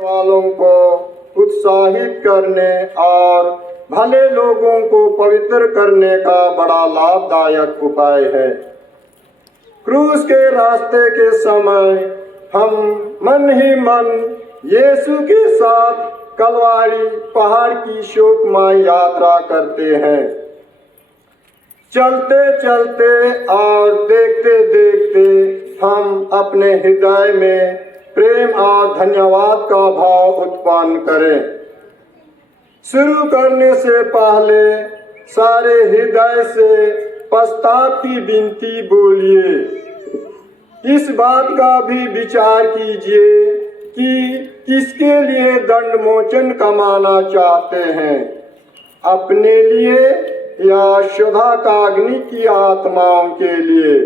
वालों को उत्साहित करने और भले लोगों को पवित्र करने का बड़ा लाभदायक उपाय है। क्रूस के रास्ते के समय हम मन ही मन यीशु के साथ कलवारी पहाड़ की शोकमय यात्रा करते हैं। चलते चलते और देखते देखते हम अपने हृदय में प्रेम और धन्यवाद का भाव उत्पन्न करें। शुरू करने से पहले सारे हृदय से पश्चाताप की विनती बोलिए। इस बात का भी विचार कीजिए कि किसके लिए दंड मोचन कमाना चाहते हैं, अपने लिए या शुद्धा काग्नि की आत्माओं के लिए।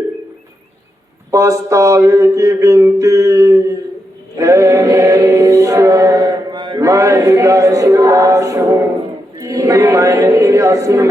पछतावे की विनती। हे मेरे ईश्वर, मैं हृदय से उदास हूँ कि मैंने तेरी असली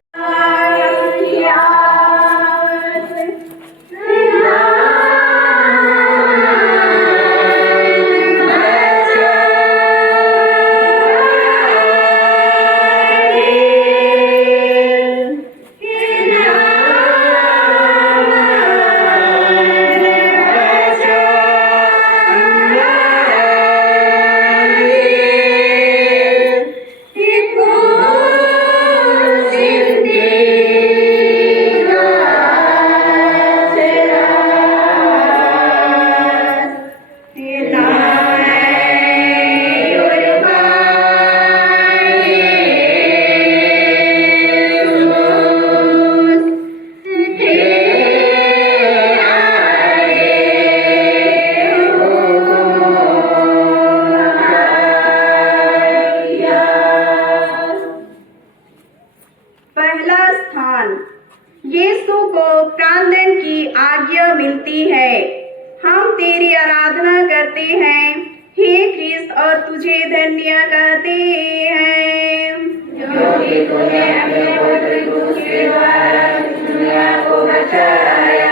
यीशु को प्रार्थना की आज्ञा मिलती है। हम तेरी आराधना करते हैं हे ख्रिस्त और तुझे धन्य कहते हैं, जो कि तूने अपने पुत्र क्रूस के द्वारा दुनिया को बचाया।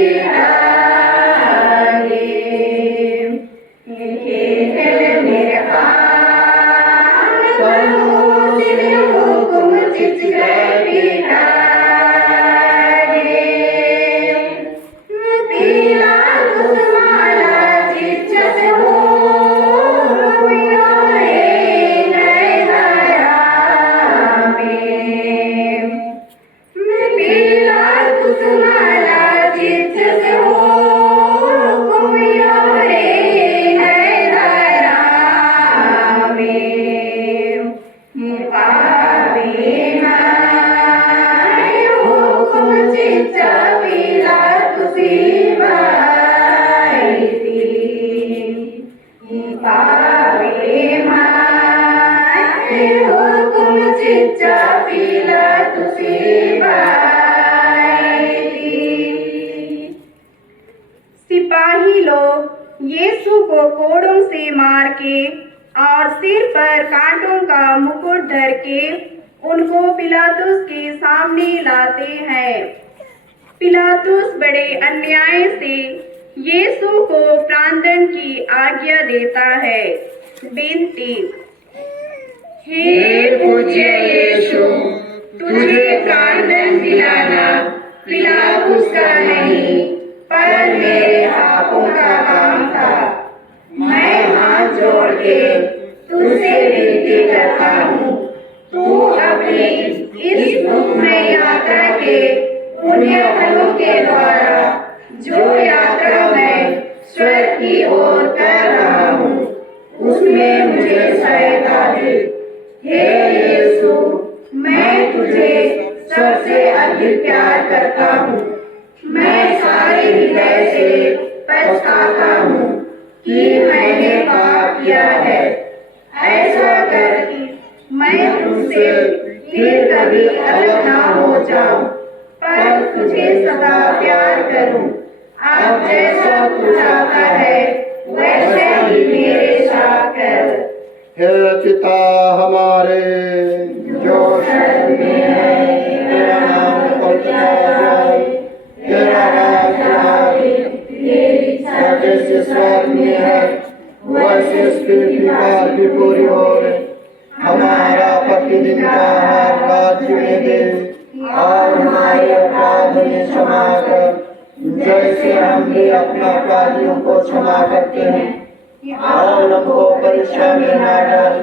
Yeah. सिपाही लोग यीशु को कोड़ों से मार के और सिर पर कांटों का मुकुट धर के उनको पिलातुस के सामने लाते हैं। पिलातुस बड़े अन्याय से यीशु को प्राणदंड की आज्ञा देता है। बेनती, हे पूज्य यीशु, तुझे प्राणदंड दिलाना पिलातुस का नहीं पर मेरे पापों का काम था। मैं हाथ जोड़ के तुझसे विनती करता हूँ, तू अपनी इस दुखमय यात्रा के पुण्य फलों के द्वारा जो यात्रा मैं स्वर्ग की ओर कर रहा हूँ उसमें मुझे सहायता दे। हे यीशु, मैं तुझे सबसे अधिक प्यार करता हूँ। मैं सारे हृदय से पछताता हूँ कि मैंने पाप किया है। ऐसा कर कि मैं तुझसे फिर कभी अलग ना हो जाऊं, पर तुझे सदा प्यार करूं। अब जैसा तू चाहता है वैसे ही मेरे साथ कर। हे पिता हमारे जो स्वर्ग में है, तेरा नाम पवित्र जाए, तेरा राज्य आए, तेरी इच्छा जैसे स्वर्ग में है वैसे पृथ्वी पर भी पूरी हो। हमारा प्रतिदिन का आहार आज हमें दे और हमारे अपराध में क्षमा कर, जैसे हम भी अपने अपराधियों को क्षमा करते हैं। और हमको परीक्षा में न डाल,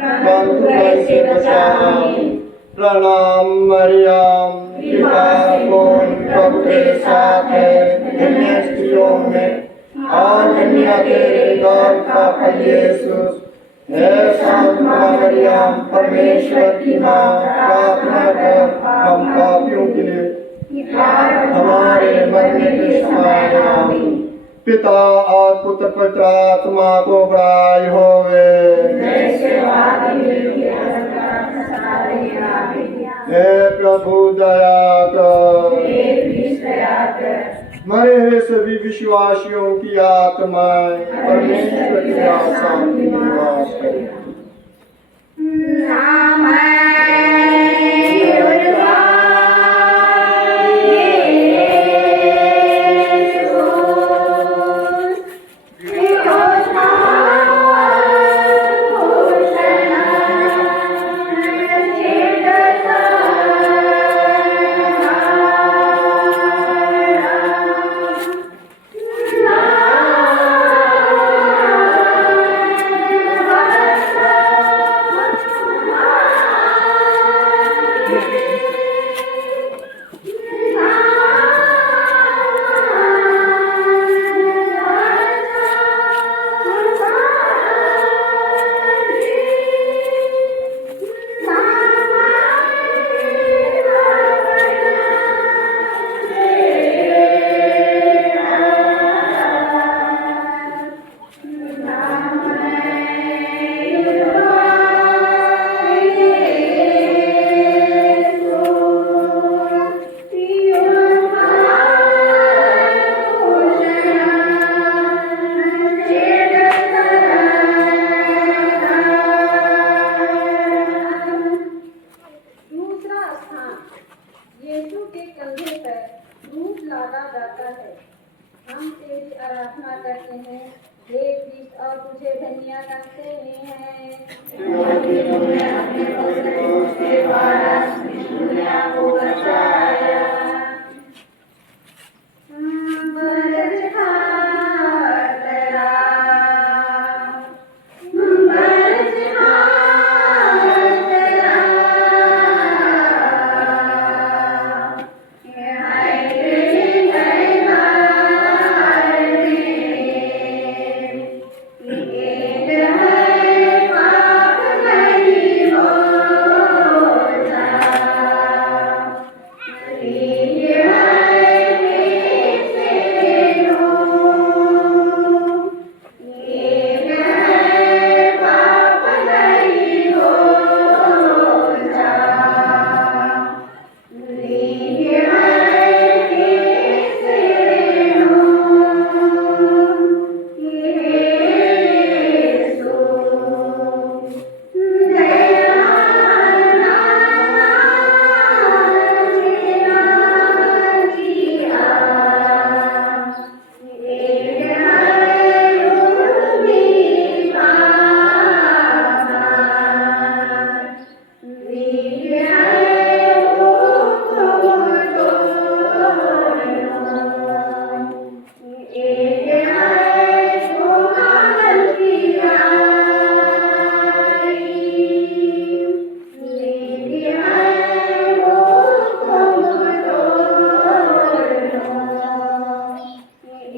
परंतु कैसे बचाओ। प्रणाम मरियम, कृपा पूर्ण प्रभु तेरे साथ है, धन्य स्त्रियों में और धन्य तेरे गर्भ का फल यीशु। हे संत मरियम, परमेश्वर की माँ, प्रार्थना कर हम पापियों के लिए हमारे मरने के समय। आमीन। पिता और पुत्र पवित्र आत्मा को बड़ाई होवे। हे प्रभु दया कर। मरे हुए सभी विश्वासियों की आत्माएं परमेश्वर की शांति में निवास करें। Amen.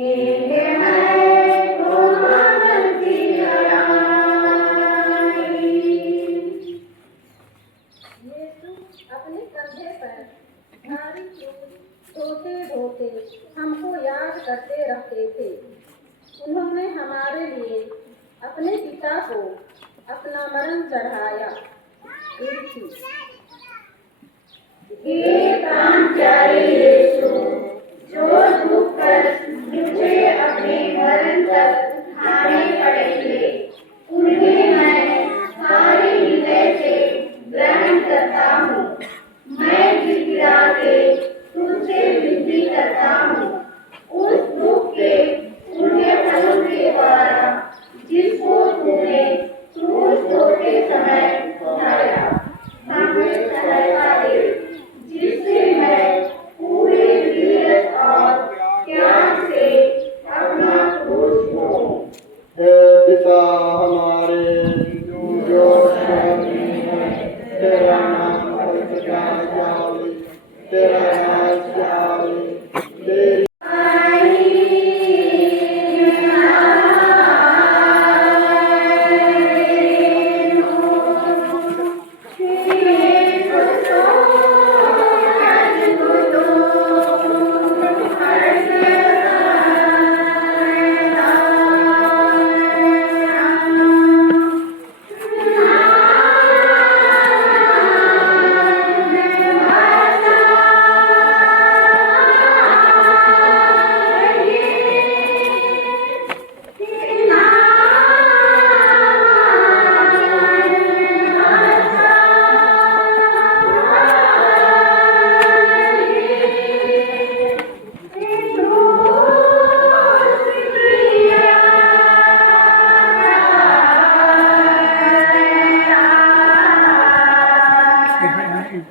यीशु अपने कंधे पर भारी क्रूस ढोते ढोते हमको याद करते रहते थे। उन्होंने हमारे लिए अपने पिता को अपना मरण चढ़ाया। हे प्राण प्यारे यीशु, जो दुख कर मुझे अपने मरण तक उठाने पड़ेंगे, उन्हें मैं सारे हृदय से ग्रहण करता हूँ। मैं गिड़गिड़ा के तुझसे विनती करता हूँ, उस दुख के उन्हें फलों के द्वारा जिसको तूने क्रूस ढोते समय उठाया, हमें सहायता दे, जिससे मैं पूरे धीरज और त्याग से अपना क्रूस ढोऊं। हे पिता हमारे जो स्वर्ग में है, तेरा नाम पवित्र जावे, तेरा राज्य आवे, तेरी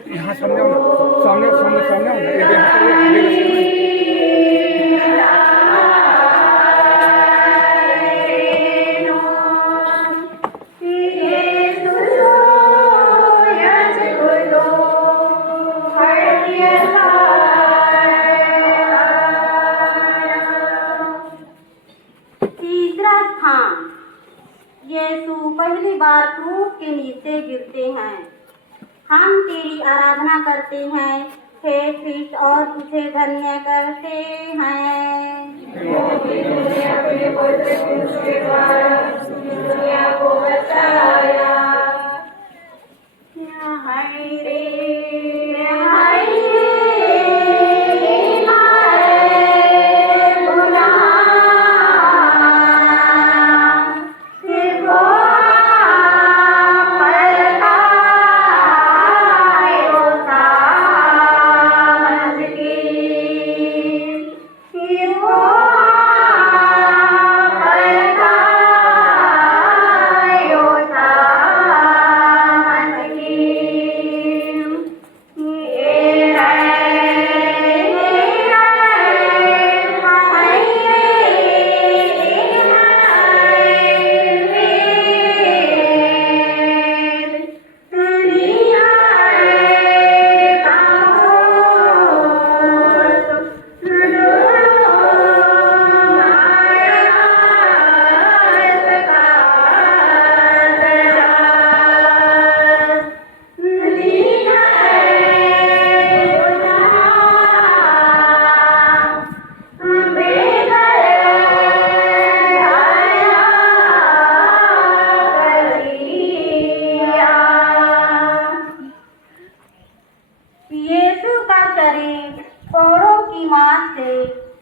यहाँ सामने सामने सामने सामने तीसरा स्थान, यीशु पहली बार क्रूस के नीचे गिरते हैं। हम तेरी आराधना करते हैं हे ख्रिस्त और तुझे धन्य करते हैं। अपने पवित्र क्रूस के द्वारा दुनिया को बचाया। हाय रे हाय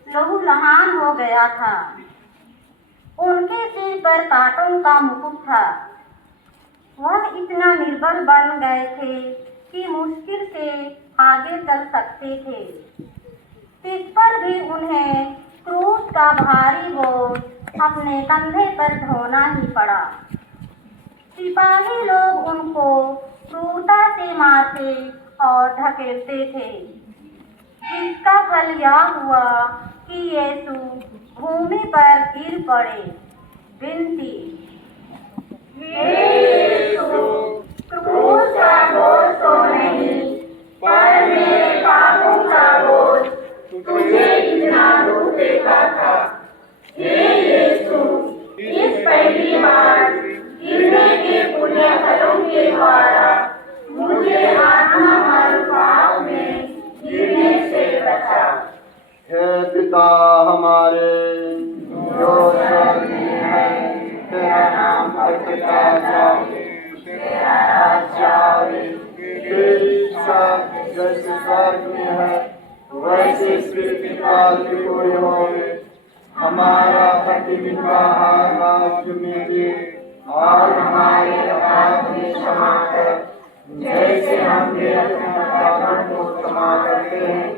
लहूलुहान हो गया था। उनके सिर पर कांटों का मुकुट था। वह इतना निर्बल बन गए थे कि मुश्किल से आगे चल सकते थे। इस पर भी उन्हें क्रूस का भारी बोझ अपने कंधे पर ढोना ही पड़ा। सिपाही लोग उनको क्रूरता से मारते और धकेलते थे, जिसका फल यह हुआ कि यीशु भूमि पर गिर पड़े। विनती, यीशु, क्रूस का बोझ तो नहीं, पर मेरे पापों का बोझ तुझे इतना दुख देता था। जो स्वर्ग में है, तेरा नाम प्रकटा जाए, तेरा राज्य आए, तेरी इच्छा जैसे स्वर्ग में है वैसे पृथ्वी पर भी पूरी होवे। हमारा प्रतिदिन का आहार आज हमें दे, और हमारे अपराध भी क्षमा कर, जैसे हम भी अपने अपराधों को क्षमा करते हैं।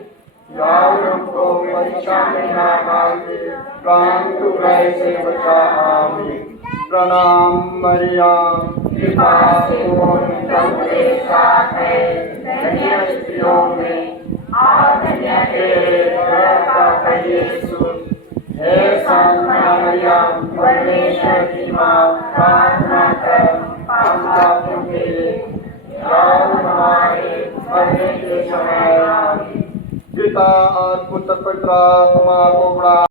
और हमको परीक्षा में ना डाले, परंतु बुराई से बचा। आमीन। प्रणाम मरियम, कृपा पूर्ण प्रभु तेरे साथ है, धन्य स्त्रियों में और धन्य तेरे उदर का फल यीशु। हे संत मरियम, परमेश्वर की माँ, प्रार्थना कर पापियों के लिए, और हमारे मरने के समय आमीन। पिता और पुत्र पवित्र आत्मा को बड़ा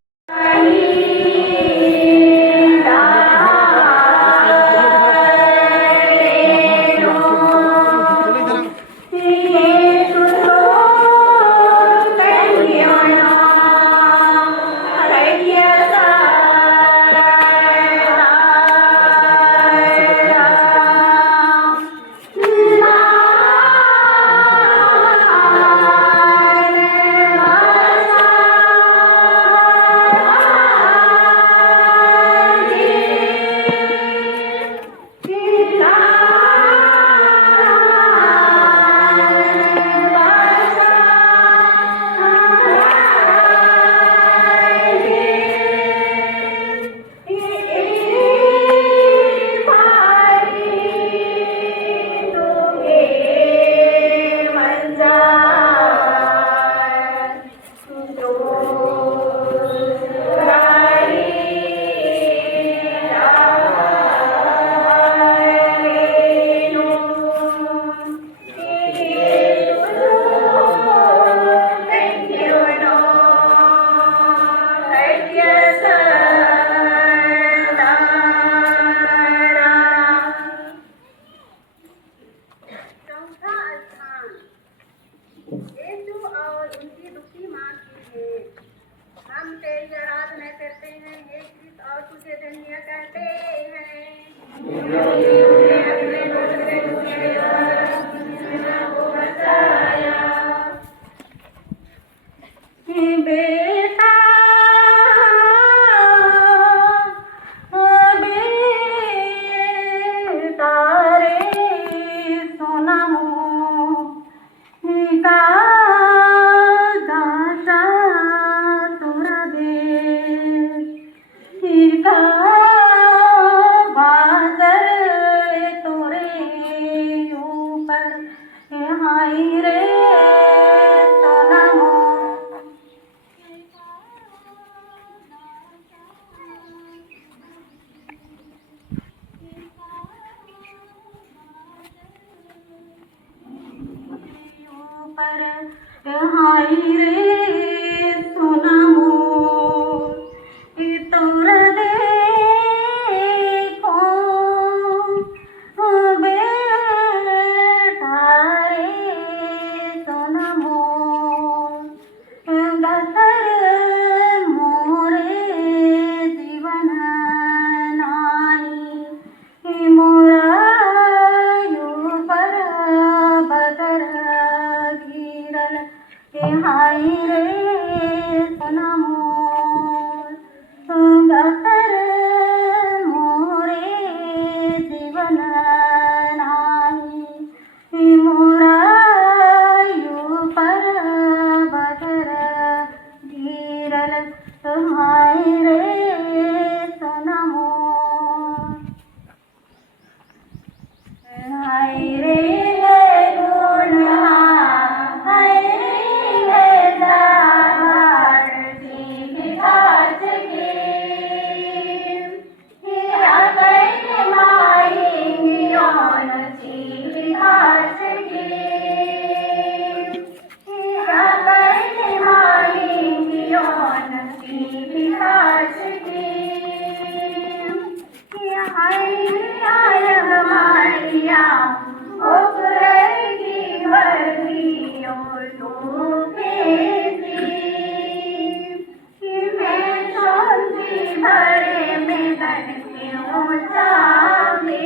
वेदन क्यों चाहे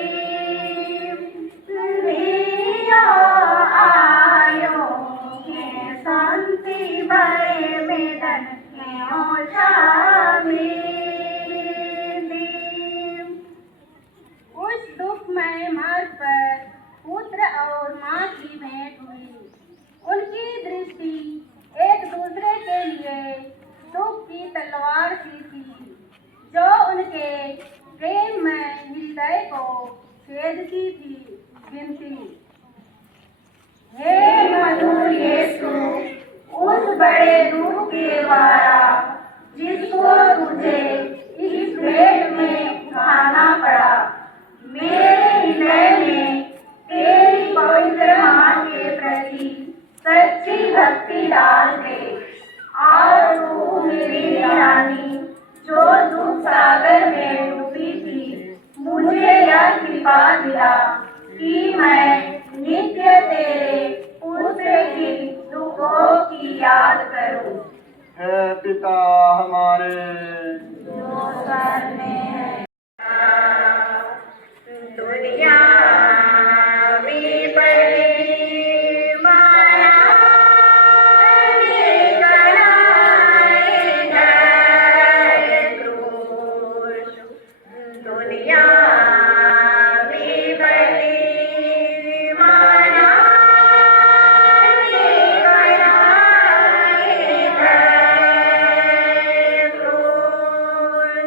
लियो आयो के शांति भय वेदन क्यों चाहे उस दुखमय मार्ग पर पुत्र और माँ की भेंट हुई। उनकी दृष्टि एक दूसरे के लिए सुख की तलवार सी थी जो उनके प्रेम में हृदय को छेदती थी। विनती, हे मधुर यीशु, उस बड़े दुख के द्वारा जिसको तुझे इस भेंट में उठाना पड़ा, मेरे हृदय में तेरी पवित्र माँ के प्रति सच्ची भक्ति डाल दे और तू मेरी रानी जो दुख सागर में डूबी थी, मुझे यह कृपा दिला कि मैं नित्य तेरे पुत्र की दुखों की याद करूं। हे पिता हमारे जो स्वर्ग में है। दुनिया में बड़ी माया ने बनाए गए क्रूर। दुनिया में बड़ी माया ने बनाए गए क्रूर।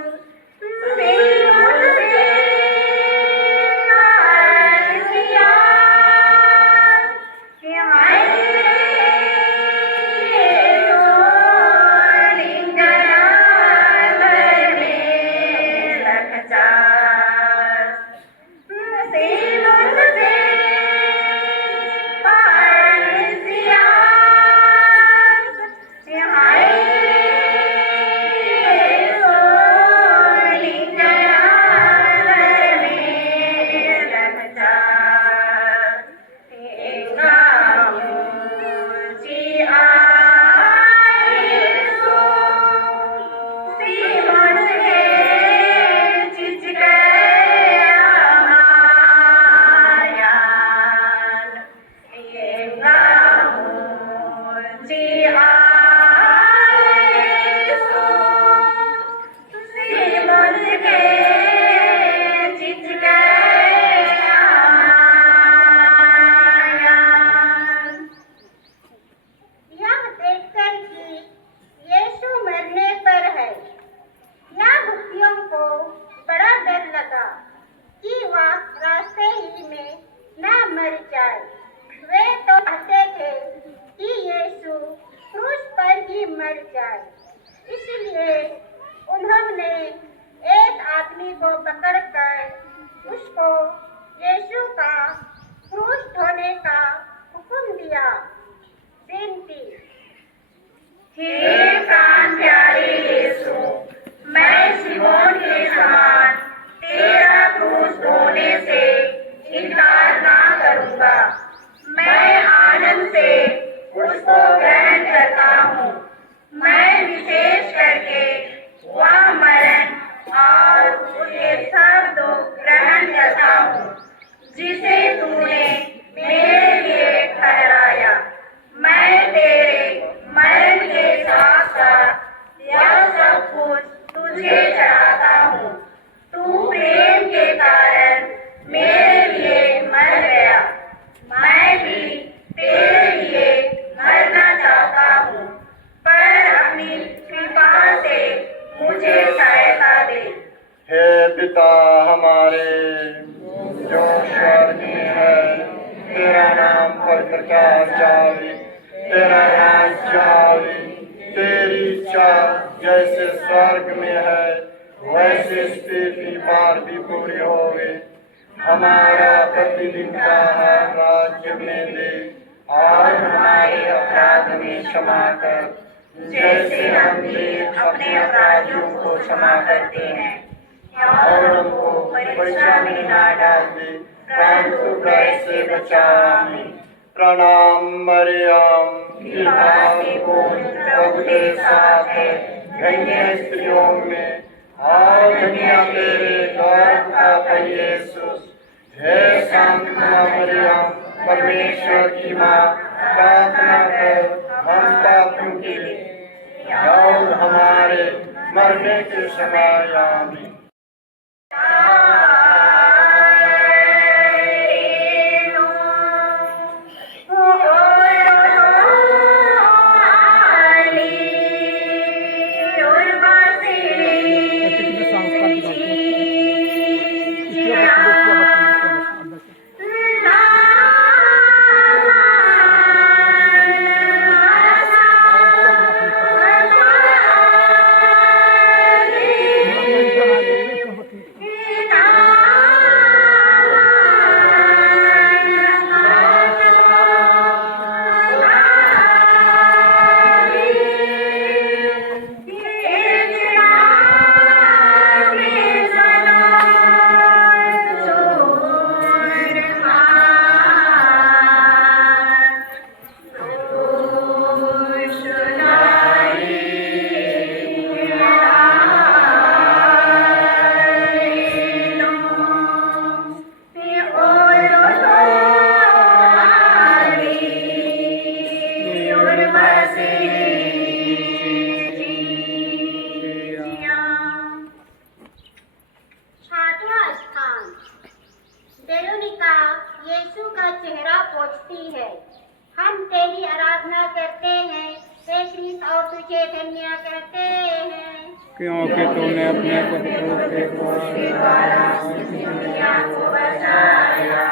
मर जाए। इसलिए उन्होंने एक आदमी को पकड़कर उसको यीशु का क्रूस ढोने का हुक्म दिया। विनती, हे प्राण प्यारे यीशु, मैं सिमोन के समान तेरा क्रूस ढोने से इनकार ना करूंगा। मैं आनंद से उसको ग्रहण करता हूँ। मैं विशेष करके वह मरण और उसके सब दुख ग्रहण करता हूँ जिसे तूने मेरे लिए ठहराया। मैं तेरे मरण के साथ साथ यह सब कुछ तुझे चढ़ाता हूँ। तू प्रेम के कारण मेरे लिए मर गया। मैं भी तेरे लिए मरना चाहता हूँ, पर अपनी कृपा से मुझे सहायता दे। हे पिता हमारे जो स्वर्ग में है, तेरा नाम पवित्र जावे, तेरा राज आवे, तेरी इच्छा जैसे स्वर्ग में है वैसे पृथ्वी पर भी पूरी होवे। हमारा प्रतिदिन का आहार राज्य में दे और हमारे अपराध में क्षमा कर जैसे हम भी अपने अपराधियों को क्षमा करते हैं, और हमको परीक्षा में ना डाल दे, परंतु बुराई से बचा। आमीन। प्रणाम मरियम, कृपा से पूर्ण प्रभु तेरे साथ है, धन्य स्त्रियों में और दुनिया तेरे गर्भ का फल यीशु। हे संत मरियम, परमेश्वर की माँ, प्रार्थना कर हम पापियों के लिए और हमारे मरने के समय। आमीन। वेरोनिका यीशु का चेहरा पोंछती है। हम तेरी आराधना करते हैं हे क्रिस्त, और तुझे धन्य कहते हैं, क्योंकि तूने अपने पुत्र के द्वारा दुनिया को बचाया।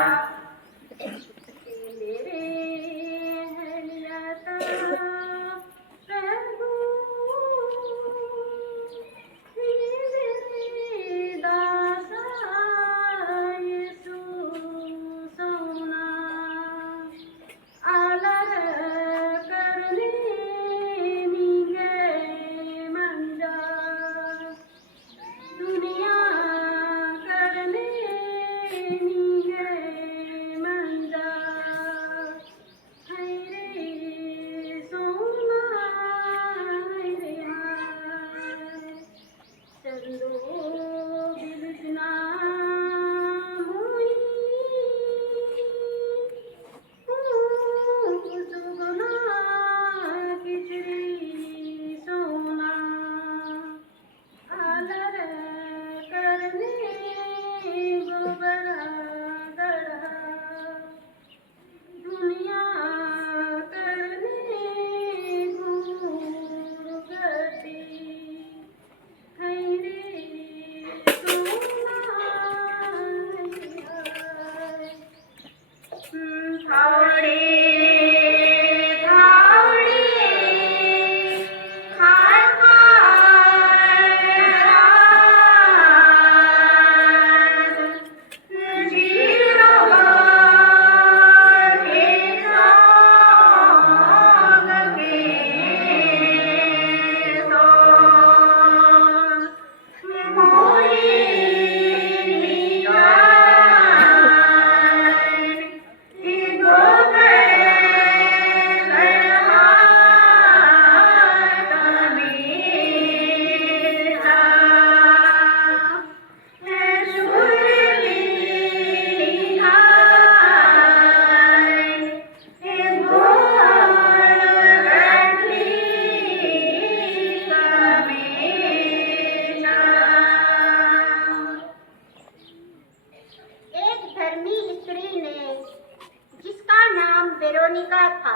वेरोनिका था।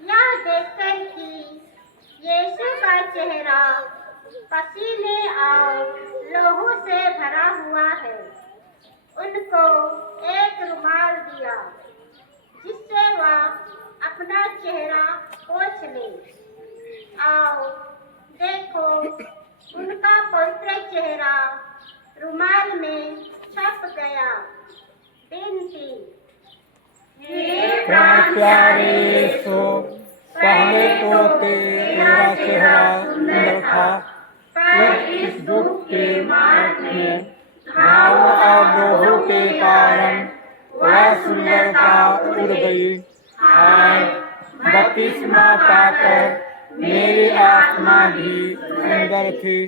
यह देखकर कि यीशु का चेहरा पसीने और लहू से भरा हुआ है, उनको एक रुमाल दिया जिससे वह अपना चेहरा पोंछ ले। आओ देखो, उनका पवित्र चेहरा रुमाल में छप गया। बिनती, प्राण प्यारे यीशु, पहले तो तेरा चेहरा सुंदर था, पर इस दुख के मार्ग में घाव और लोहू के कारण वह सुंदरता उड़ गई। हाय, बपतिस्मा पाकर मेरी आत्मा भी सुंदर थी,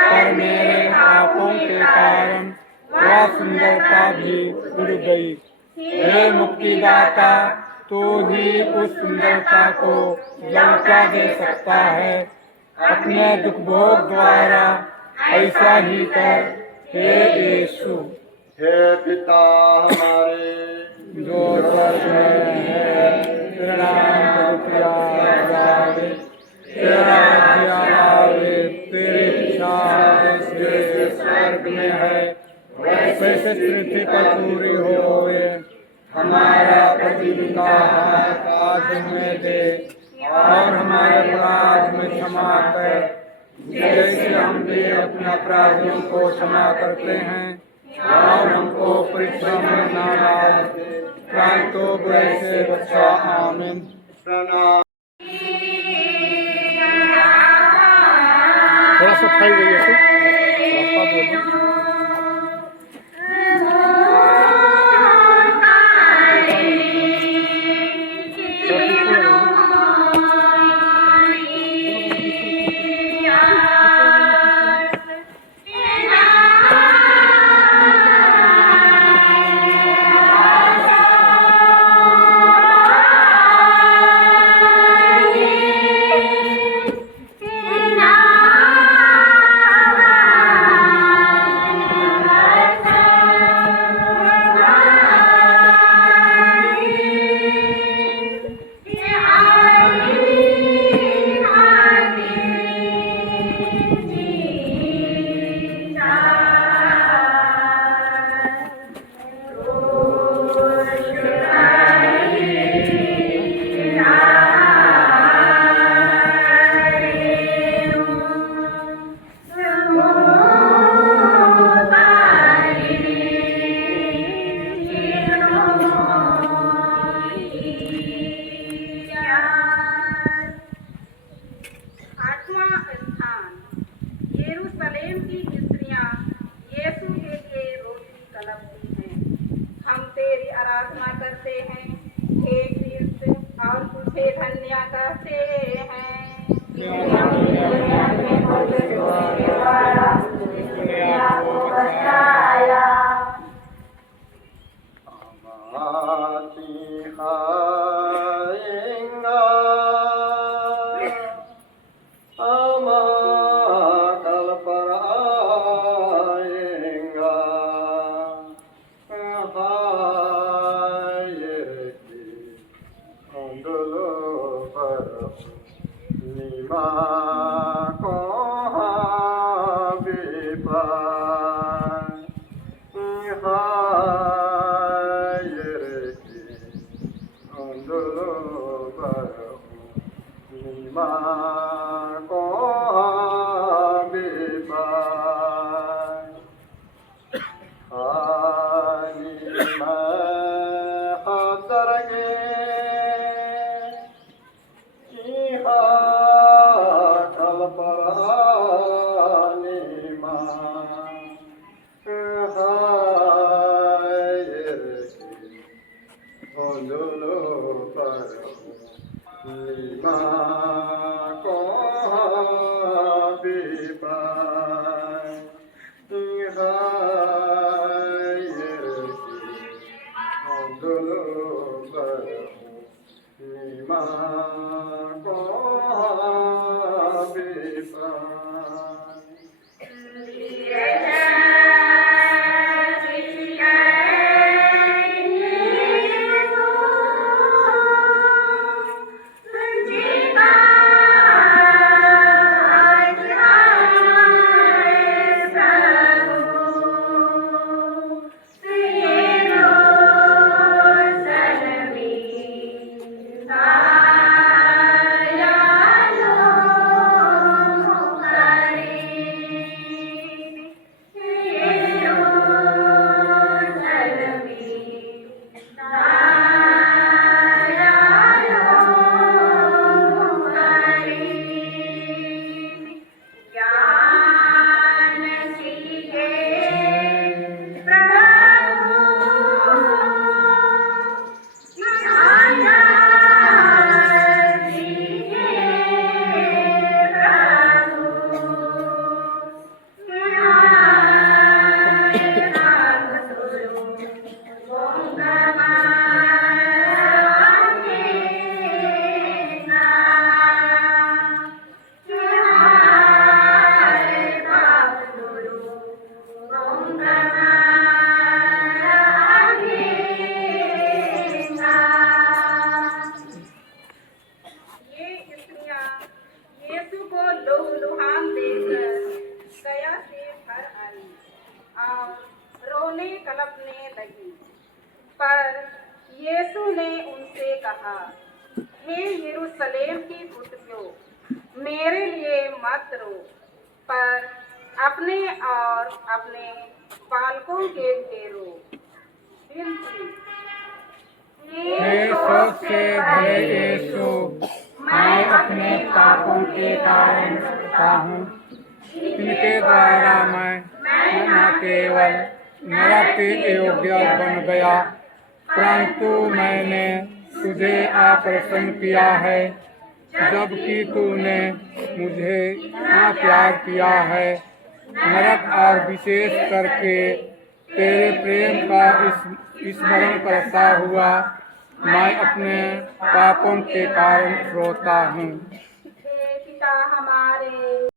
पर मेरे पापों के कारण वह सुंदरता भी उड़ गई। हे मुक्तिदाता, तू ही उस सुंदरता को लौटा दे सकता है। अपने दुख भोग द्वारा ऐसा ही कर, हे यीशु। हे पिता हमारे जो स्वर्ग में है, तेरा नाम किया जाए, तेरा राज्य आवे, तेरी इच्छा जैसे स्वर्ग में है वैसे पृथ्वी पर पूरी होवे। हमारा प्रतिदिन का आहार आज हमें दे, और हमारे अपराध में क्षमा कर, जैसे हम भी अपने अपराधियों को क्षमा करते हैं। और हमको परीक्षा में न डाल, परंतु बुराई से बचा। आमीन। प्रणाम। थोड़ा सा खाई गई है रास्ता दे दो। और रोने कलपने लगी। पर यीशु ने उनसे कहा, हे यरूशलेम की पुत्रियों, मेरे लिए मत रो, पर अपने और अपने बालकों के लिए रो। हे सबसे बड़े यीशु, मैं अपने पापों के कारण रोता हूँ। इनके द्वारा मैं न केवल नरक के योग्य बन गया, परंतु मैंने तुझे अप्रसन्न किया है, जबकि तूने मुझे इतना प्यार किया है। नरक और विशेष करके तेरे प्रेम का स्मरण करता हुआ मैं अपने पापों के कारण रोता हूँ। हे पिता हमारे,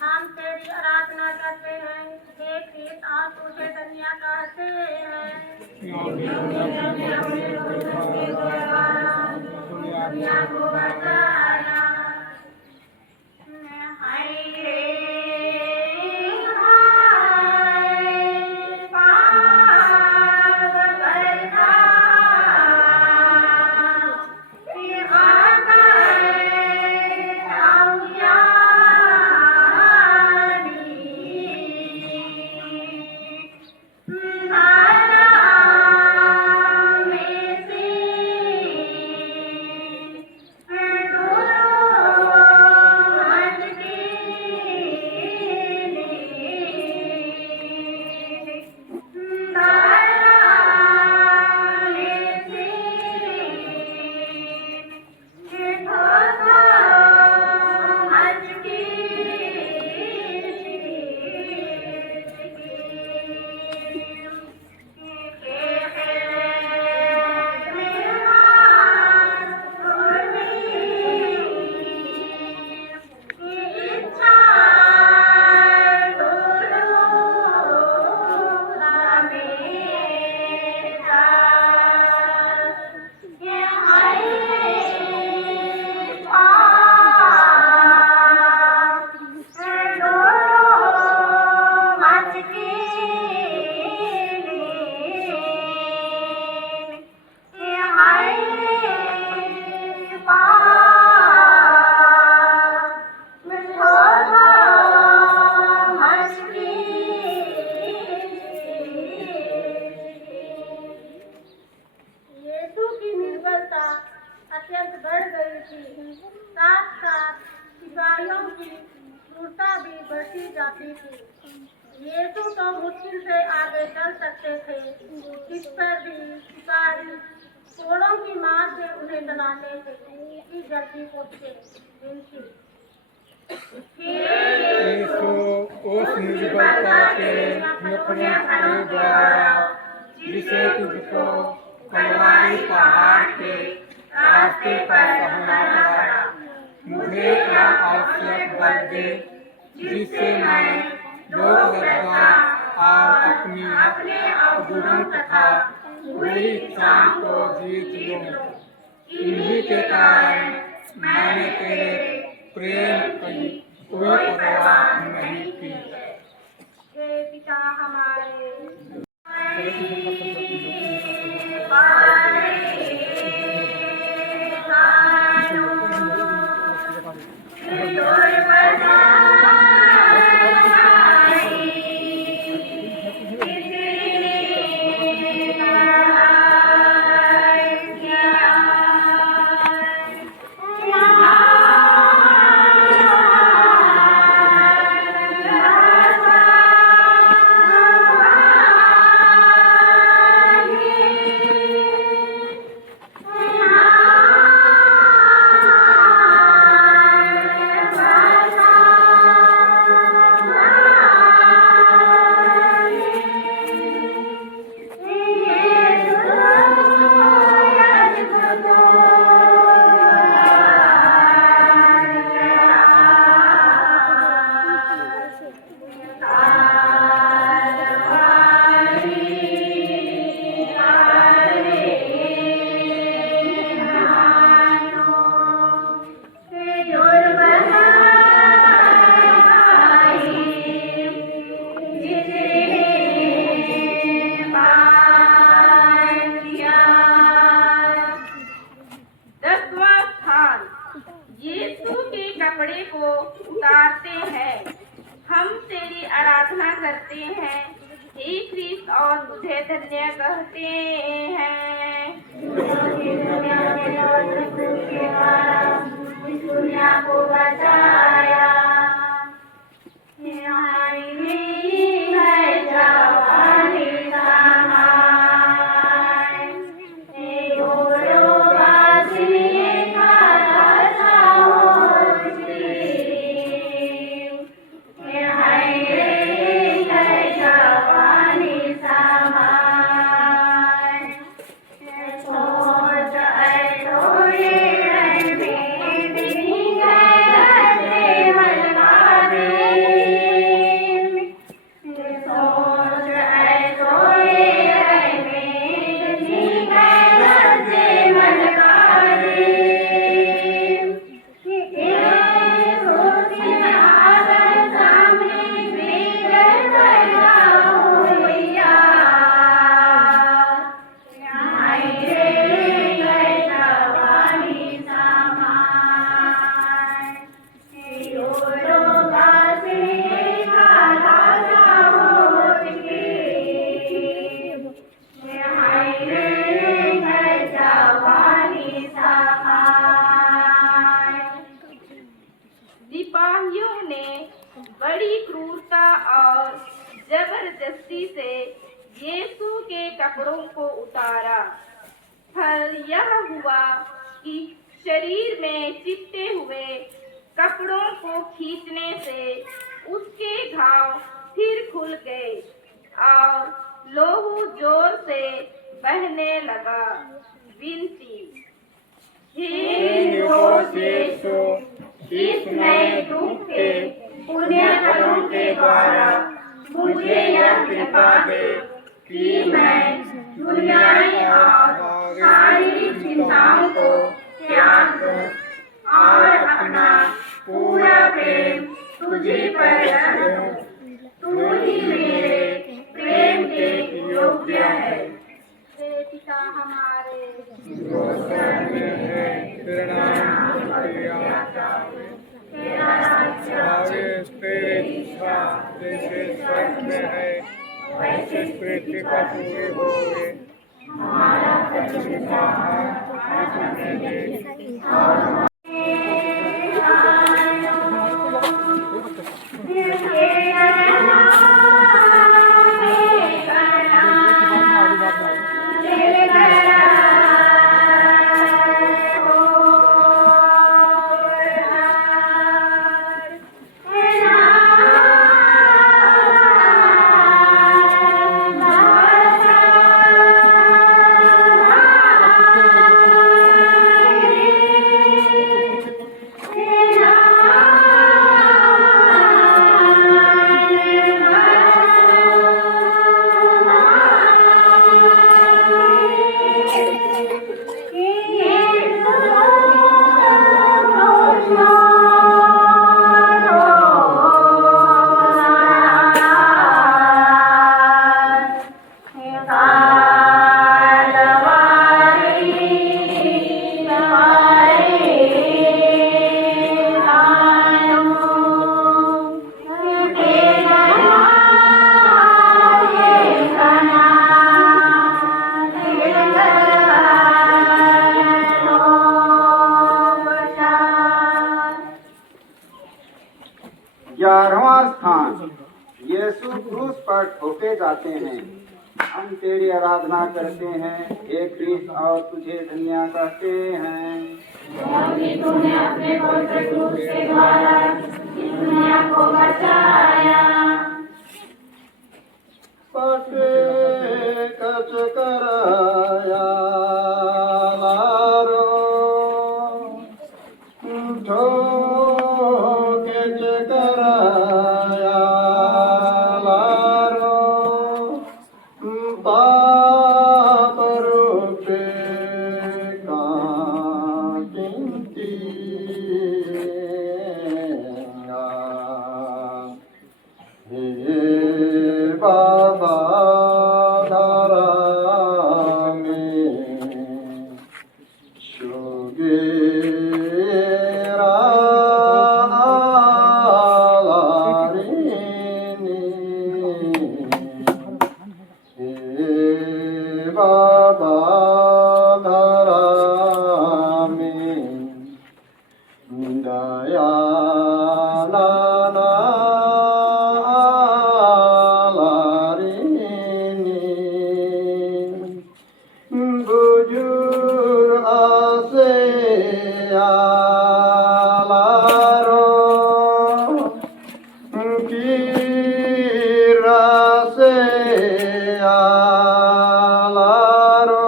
हम तेरी आराधना करते हैं, हे ख्रीस्त, और तुझे धन्य कहते अत्यंत बढ़ गई थी। साथ साथ सिपाहियों की क्रूरता भी बढ़ती जाती थी। यीशु तो मुश्किल से आगे चल सकते थे, इस पर भी सिपाही कोड़ों की मार से उन्हें डराते थे कि जल्दी पहुंचे। यीशु उस निर्बलता के नखरों के द्वारा जिसे तुझको कलवारी पहाड़ के रास्ते पर सहना पड़ा, मुझे यह आवश्यक बल दे जिससे मैं लोक लज्जा और अपनी गुरु तथा बुरी इच्छाओं को जीत लूं। इन्हीं के कारण मैंने तेरे प्रेम की कोई परवाह नहीं की। हे पिता हमारे, दसवां स्थान, यीशु के कपड़े को उतारते हैं। हम तेरी आराधना करते हैं, हे ख्रीस्त, और तुझे धन्य कहते हैं। दुनिया को बचाया, सिपाहियों ने बड़ी क्रूरता और जबरदस्ती से यीशु के कपड़ों को उतारा। फल यह हुआ कि शरीर में चिपटे हुए कपड़ों को खींचने से उसके घाव फिर खुल गए और लहू जोर से बहने लगा। विनती, हे यीशु, इस नए रूप के पुण्य कर्मों के द्वारा मुझे यह कृपा दे कि मैं दुनियाई और शारीरिक चिंताओं को त्याग दूं और अपना पूरा प्रेम तुझे पर रख दूं। तू ही मेरे प्रेम के योग्य है। हे पिता हमारे, तेरा राज्य तेरी इच्छा जैसे स्वर्ग में है वैसे पृथ्वी पर पूरी होवे। हमारा प्रतिदिन आहार हमें दे और 11वां स्थान, यीशु क्रूस पर ठोके जाते हैं। हम तेरी आराधना करते हैं हे क्रिस्त और तुझे धन्य कहते हैं। क्योंकि तूने अपने पवित्र क्रूस के द्वारा इस दुनिया को बचाया। पटे कच कराया लारो, ठोके च कराया लारो, पाप रूपे कांति हे बाबा धारा में शुगेरा हे बाबा धारा में दया नाना बुजुर्ग आसे आलारो कीरा से आलारो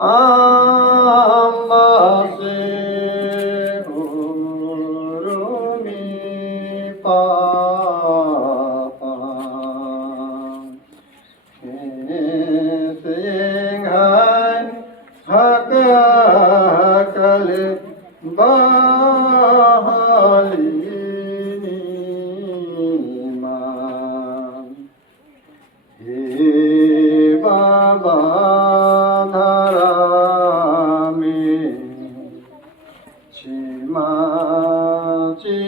आम्बा से उरुमी पापा Singhan hakakal bahalini man. He Baba dharami chima chi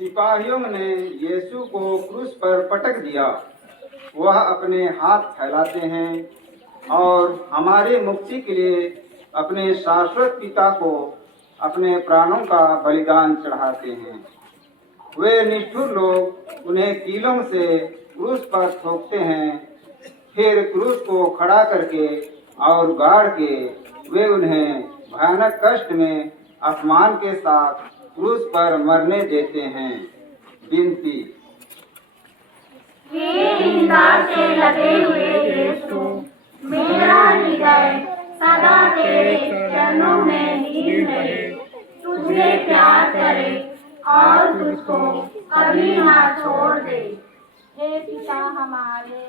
सिपाहियों ने यीशु को क्रूस पर पटक दिया। वह अपने हाथ फैलाते हैं और हमारे मुक्ति के लिए अपने शाश्वत पिता को अपने प्राणों का बलिदान चढ़ाते हैं। वे निष्ठुर लोग उन्हें कीलों से क्रूस पर ठोकते हैं, फिर क्रूस को खड़ा करके और गाड़ के वे उन्हें भयानक कष्ट में अपमान के साथ क्रूस पर मरने देते हैं। विनती। हे निंदा से लगे हुए यीशु, मेरा हृदय सदा तेरे चरणों में लीन रहे, तुझे प्यार करे और तुझको कभी ना छोड़ दे। हे पिता हमारे,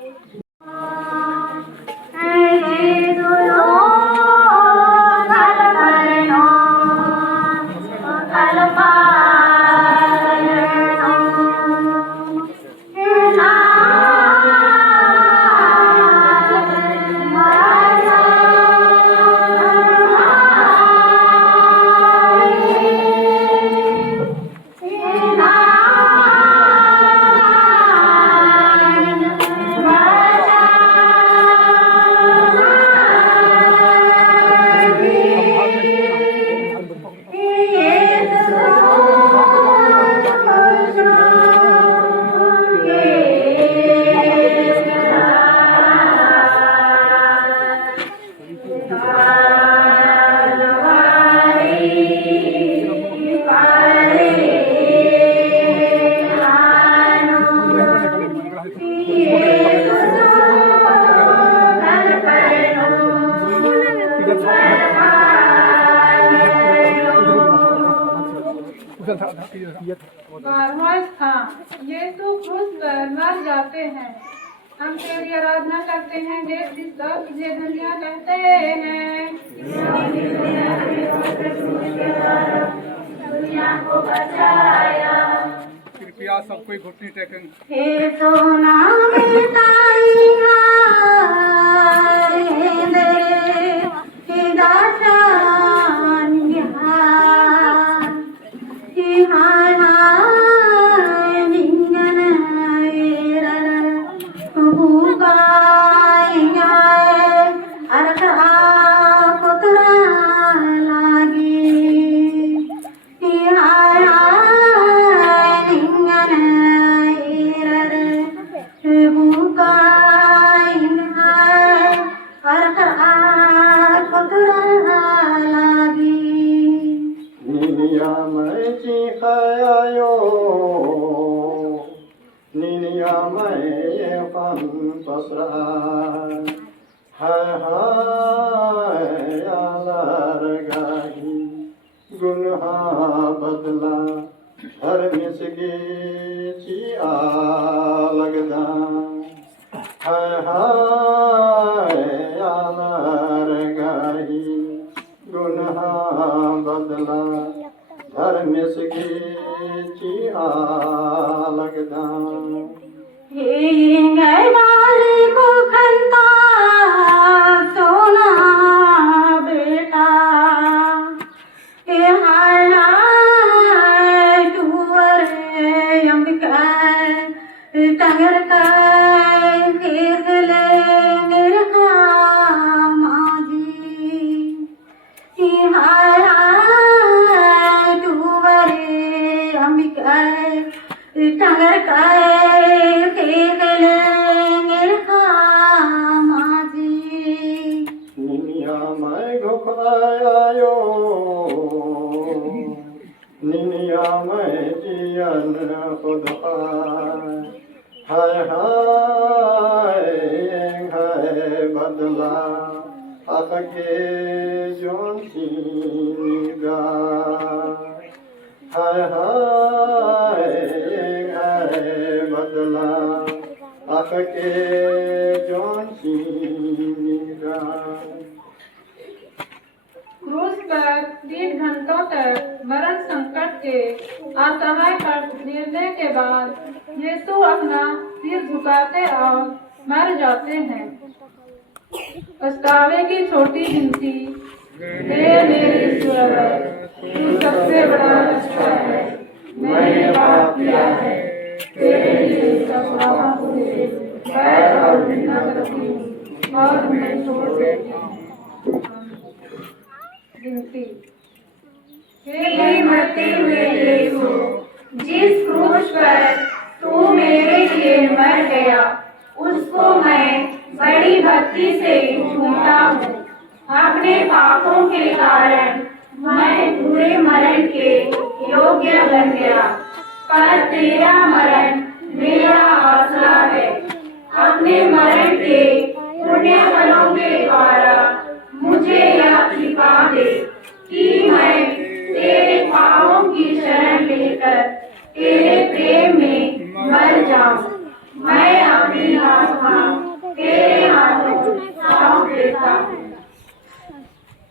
12वां स्थान यीशु क्रूस पर मर जाते हैं। हम तेरी आराधना करते हैं, हे क्रिस्त और तुझे धन्य कहते हैं। दुनिया को बचाया। कृपया सब कोई घुटने टेकेंगे। हे सोना मिटाई गुन्हा बदला धर्म सगे चिया लगदा हाय आलार गाही गुन्हा बदला धर्म सगे चिया लगदा हे बारी को खंता सोना बेटा टंगर का मेरे माजी टूवरे अंबिका टंगर का मेरे माजी निमिया मैं घोखलायो निमिया मैं जियन खुदा हाय हाय हाय बदला आके जोन सीगा हाय हाय हाय बदला आके जोन सीगा। क्रूस पर 3 घंटों तक मरण संकट के असहाय कर गिरने के बाद यीशु अपना सिर झुकाते और मर जाते हैं। पछतावे की छोटी गिनती। हे मेरे ईश्वर, तू सबसे बड़ा अच्छा है। मैंने पाप किया है, तेरे लिए सब पापों से बैर और घृणा करती हूँ और मैं छोड़ देती हूँ। गिनती। हे मरते हुए यीशु, जिस क्रूस पर तू मेरे लिए मर गया, उसको मैं बड़ी भक्ति से ढूंढता हूँ। अपने पापों के कारण मैं बुरे मरण के योग्य बन गया, पर तेरा मरण मेरा हौसला है। अपने मरण के पुण्य फलों के द्वारा मुझे यह सिखा दे कि मैं तेरे पापों की शरण लेकर तेरे प्रेम में मर जाऊं। मैं अपनी आत्मा तेरे हाथों सौंप देता हूँ।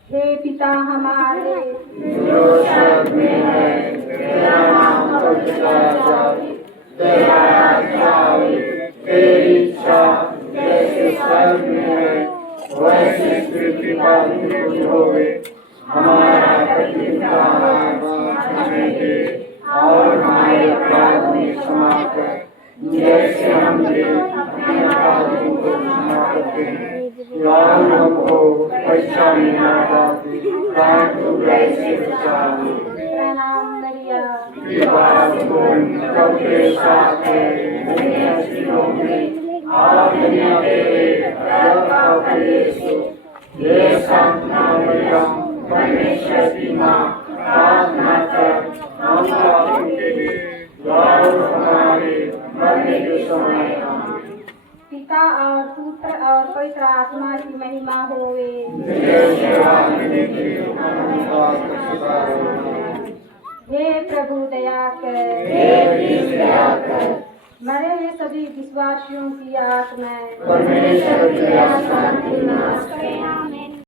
हे पिता हमारे जो स्वर्ग में है, तेरा नाम पवित्र जाए, तेरा राज्य आए, तेरी इच्छा जैसे स्वर्ग में है वैसे पृथ्वी पर भी होवे। हमारा प्रतिदिन का आहार हमें दे और हमारे अपराधों में क्षमा कर, जैसे हम भी अपने अपराधियों को क्षमा करते हैं। और हमको परीक्षा में न डाले, परंतु बुराई से बचा ले। तेरा नाम मरिया कृपा पूर्ण प्रभु के साथ है, दुनिया जीवों में और दुनिया तेरे रब का फल यीशु। ये संत मरिया परमेश्वर की माँ, प्रार्थना कर हम पापों के लिए और हमारे मरने के समय आमीन। पिता और पुत्र और पवित्र आत्मा की महिमा होवे। हे प्रभु दया कर, मरे हुए सभी विश्वासियों की आत्माएं परमेश्वर की आशा की नाश करें। आमीन।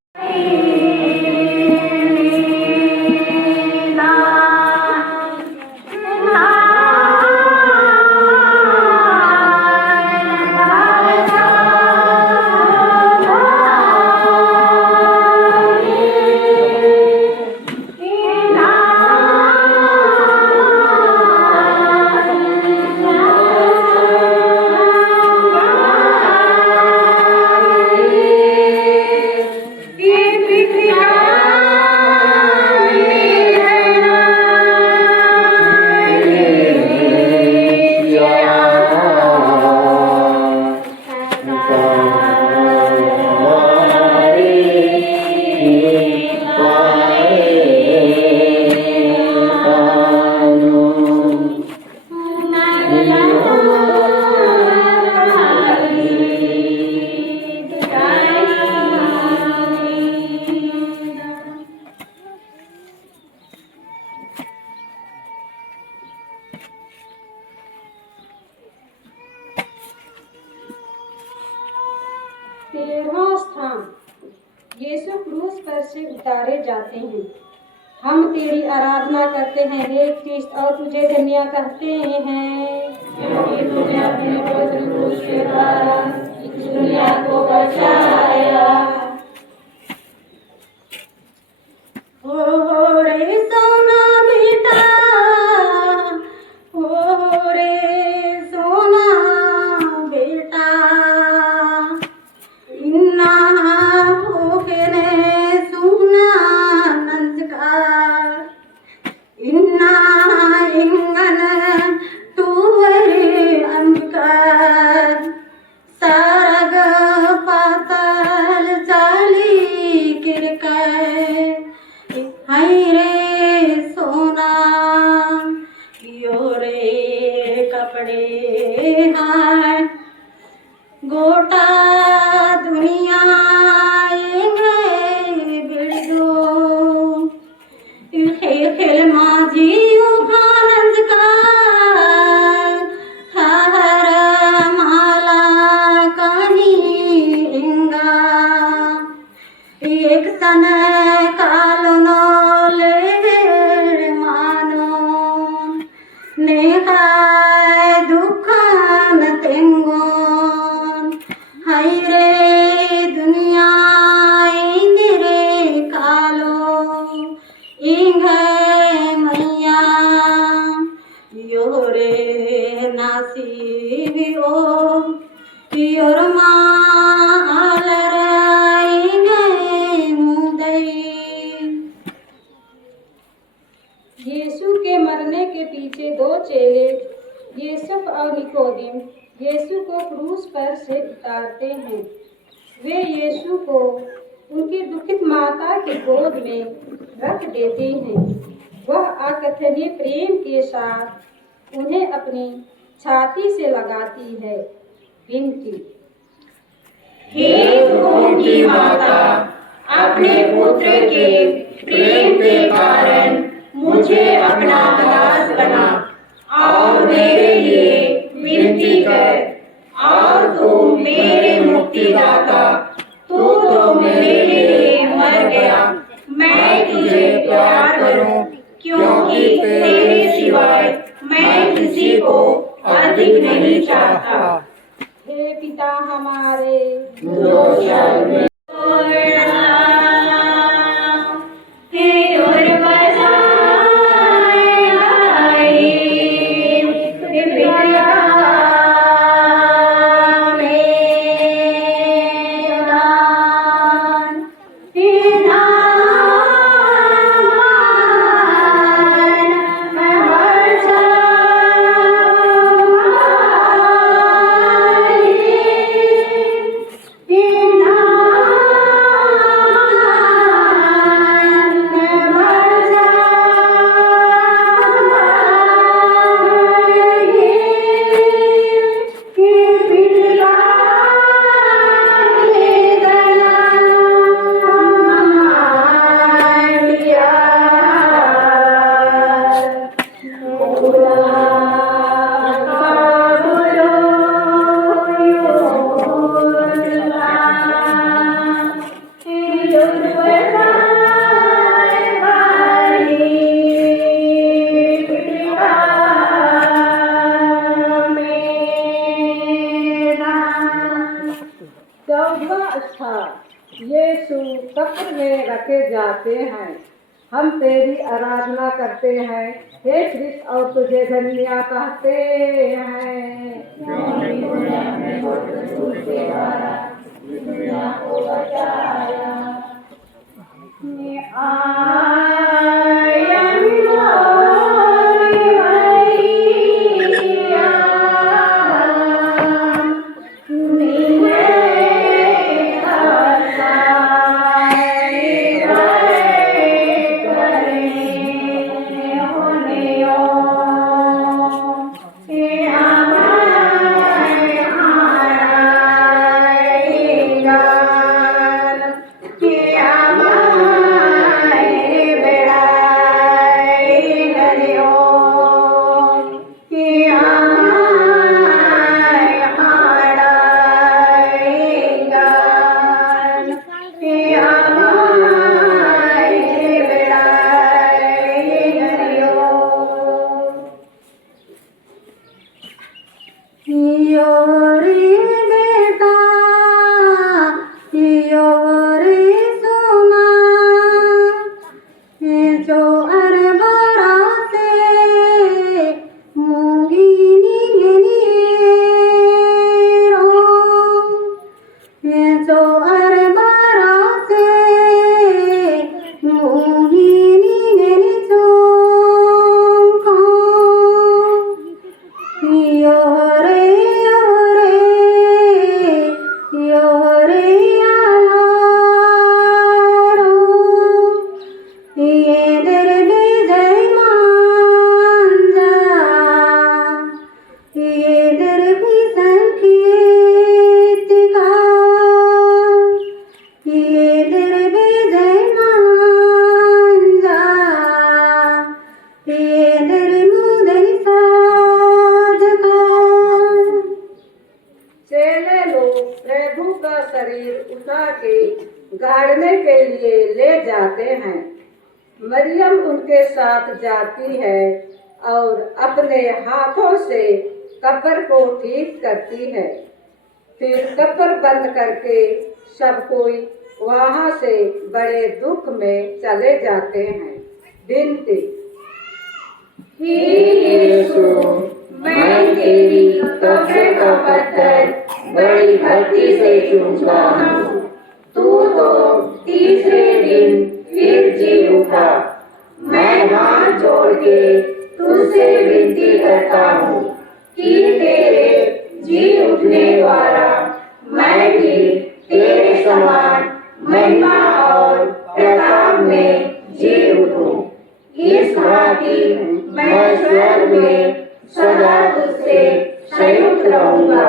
तेरहवां स्थान, यीशु क्रूस पर से उतारे जाते हैं। हम तेरी आराधना करते हैं हे क्रिस्त, और तुझे धन्य कहते हैं, क्योंकि तूने अपने पवित्र क्रूस के द्वारा इस दुनिया को बचाया। ओ रे सोना बेटा, ओ रे सोना बेटा, इन्ना होके सुना नंदकार, इन्ना इंगन टूवरे अंधकार, सारग पाताल जाली किरकर, हाय रे सोना यो रे कपड़े हाय गोटा दुनिया बिड़ो खेल माझी उखानंद का हर माला कहीं इंगा एक सन कालो ले मानो नेहाय दुखान तेंगोन, हाय रे दुनिया इंदिरे कालो इंगे मैया यो रे नासी ओ योर मालर इंगे मुदई। यीशु के मरने के पीछे दो चेले यूसुफ और निकोदेम यीशु को क्रूस पर से उतारते हैं। वे यीशु को उनकी दुखित माता की गोद में रख देते हैं। वह अकथनीय प्रेम के साथ उन्हें अपनी छाती से लगाती है। विनती, हे प्रभु की माता, अपने पुत्र के प्रेम के कारण मुझे अपना दास बना और मेरे लिए विनती कर। और तू मेरे मुक्तिदाता, तू तो मेरे लिए मर गया। मैं तुझे प्यार करूं, क्योंकि तेरे सिवाय मैं किसी को अधिक नहीं चाहता। हे पिता हमारे जो स्वर्ग में ना कब्र में रखे जाते हैं। हम तेरी आराधना करते हैं हे कृष्ण और तुझे धन्य कहते हैं। क्योंकि तूने अपने पुत्र क्रूस के द्वारा इस दुनिया को बचाया। प्रभु का शरीर उठा के गाड़ने के लिए ले जाते हैं। मरियम उनके साथ जाती है और अपने हाथों से कब्र को ठीक करती है। फिर कब्र बंद करके सब कोई वहाँ से बड़े दुख में चले जाते हैं। विनती, हे यीशु, मैं तेरी कब्र का पत्थर बड़ी भक्ति से चूमता हूँ। तू तो तीसरे दिन फिर जी उठा। मैं हाथ जोड़ के तुझसे विनती करता हूँ कि तेरे जी उठने द्वारा मैं भी तेरे समान महिमा और प्रताप में जी उठूं। इस भांति मैं स्वर्ग में सदा तुझसे संयुक्त रहूंगा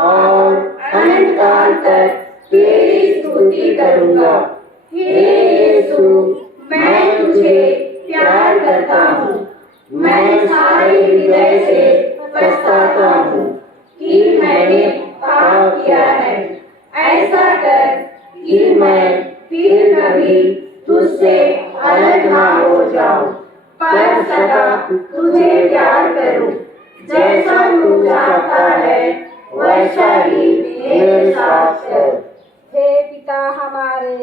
और अनंत काल तक तेरी स्तुति करूंगा। हे यीशु, मैं तुझे प्यार करता हूँ। मैं सारे हृदय से पछताता हूँ कि मैंने पाप किया है। ऐसा कर कि मैं फिर कभी तुझसे अलग ना हो जाऊं, पर सदा तुझे प्यार करूं। जैसा तू चाहता है वैसा ही मेरे साथ कर। हे पिता हमारे